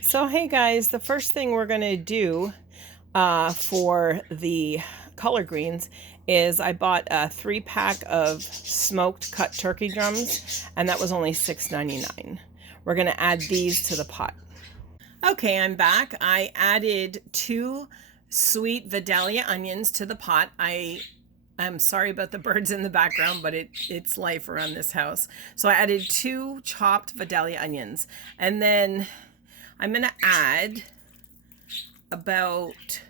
So hey guys, the first thing we're going to do for the collard greens is I bought a 3-pack of smoked cut turkey drums, and that was only $6.99. We're going to add these to the pot. Okay, I'm back. I added 2 sweet Vidalia onions to the pot. I'm sorry about the birds in the background, but it's life around this house. So I added 2 chopped Vidalia onions, and then I'm going to add about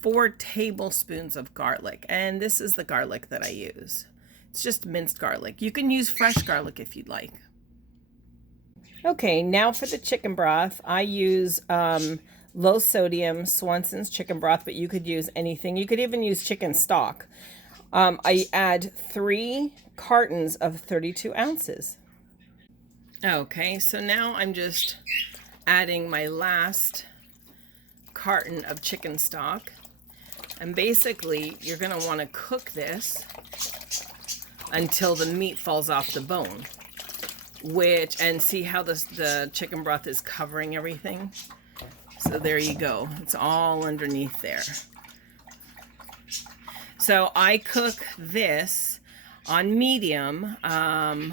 4 tablespoons of garlic. And this is the garlic that I use. It's just minced garlic. You can use fresh garlic if you'd like. Okay, now for the chicken broth. I use low sodium Swanson's chicken broth, but you could use anything. You could even use chicken stock. I add 3 cartons of 32 ounces. Okay, so now I'm just adding my last carton of chicken stock. And basically, you're going to want to cook this until the meat falls off the bone. And see how the chicken broth is covering everything? So there you go. It's all underneath there. So I cook this on medium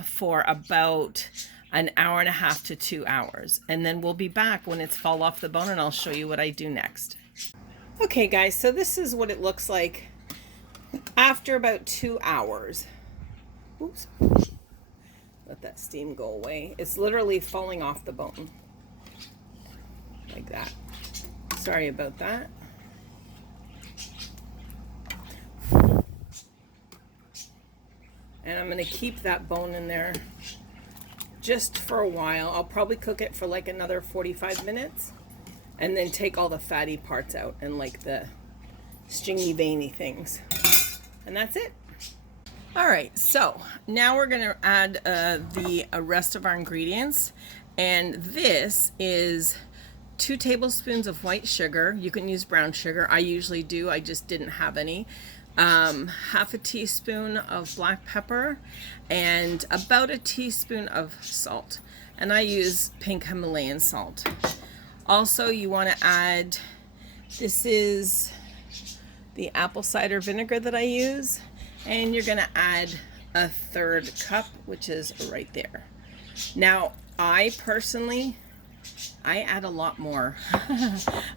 for about an hour and a half to 2 hours. And then we'll be back when it's fall off the bone, and I'll show you what I do next. Okay guys, so this is what it looks like after about 2 hours. Oops. Let that steam go away. It's literally falling off the bone. Like that. Sorry about that. And I'm going to keep that bone in there just for a while. I'll probably cook it for like another 45 minutes. And then take all the fatty parts out and like the stringy veiny things. And that's it. All right, so now we're going to add the rest of our ingredients. And this is 2 tablespoons of white sugar. You can use brown sugar. I usually do. I just didn't have any. Half a teaspoon of black pepper and about a teaspoon of salt. And I use pink Himalayan salt. Also, you want to add, this is the apple cider vinegar that I use. And you're going to add a 1/3 cup, which is right there. Now, I personally add a lot more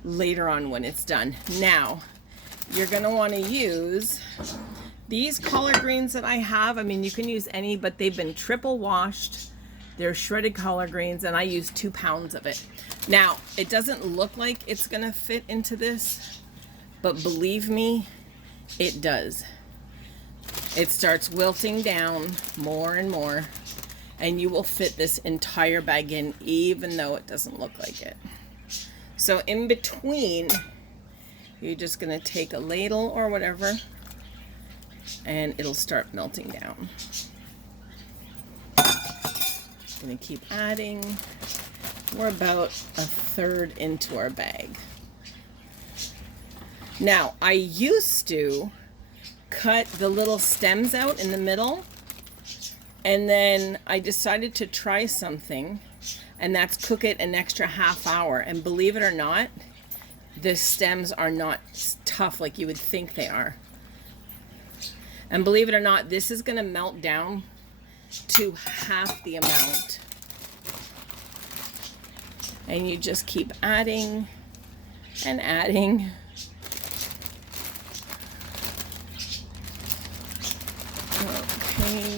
later on when it's done. Now, you're going to want to use these collard greens that I have. I mean, you can use any, but they've been triple washed. They're shredded collard greens, and I use 2 pounds of it. Now, it doesn't look like it's going to fit into this, but believe me, it does. It starts wilting down more and more, and you will fit this entire bag in, even though it doesn't look like it. So in between, you're just going to take a ladle or whatever, and it'll start melting down. Going to keep adding. We're about a 1/3 into our bag. Now, I used to cut the little stems out in the middle, and then I decided to try something, and that's cook it an extra half hour. And believe it or not, the stems are not tough like you would think they are. And believe it or not, this is going to melt down to half the amount. And you just keep adding and adding. Okay.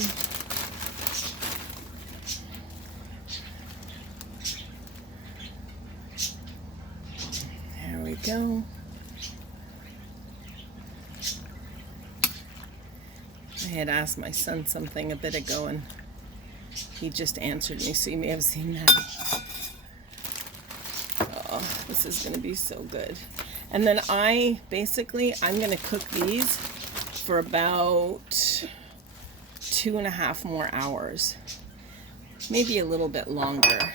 There we go. I had asked my son something a bit ago, and he just answered me, so you may have seen that. Oh, this is going to be so good. And then I'm going to cook these for about 2.5 more hours. Maybe a little bit longer.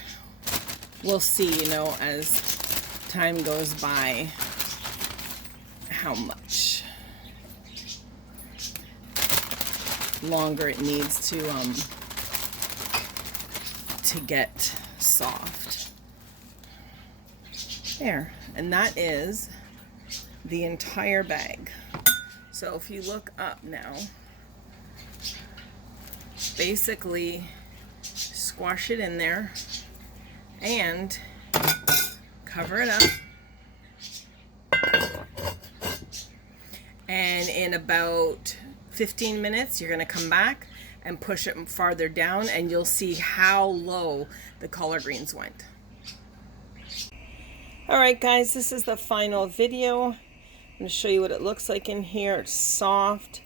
We'll see, as time goes by, how much longer it needs to get soft. There, and that is the entire bag. So if you look up now, basically squash it in there and cover it up. And in about 15 minutes, you're gonna come back and push it farther down, and you'll see how low the collard greens went. All right, guys, this is the final video. I'm gonna show you what it looks like in here. It's soft,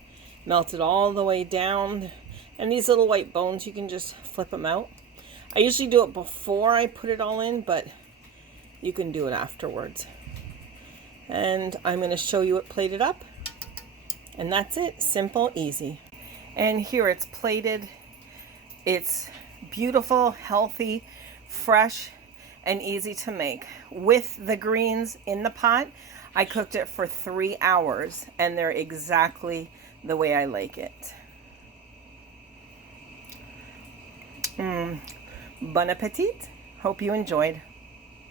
melted all the way down. And these little white bones, you can just flip them out. I usually do it before I put it all in, but you can do it afterwards. And I'm gonna show you it plated up. And that's it, simple, easy. And here it's plated. It's beautiful, healthy, fresh, and easy to make. With the greens in the pot, I cooked it for 3 hours, and they're exactly the way I like it. Bon appetit. Hope you enjoyed.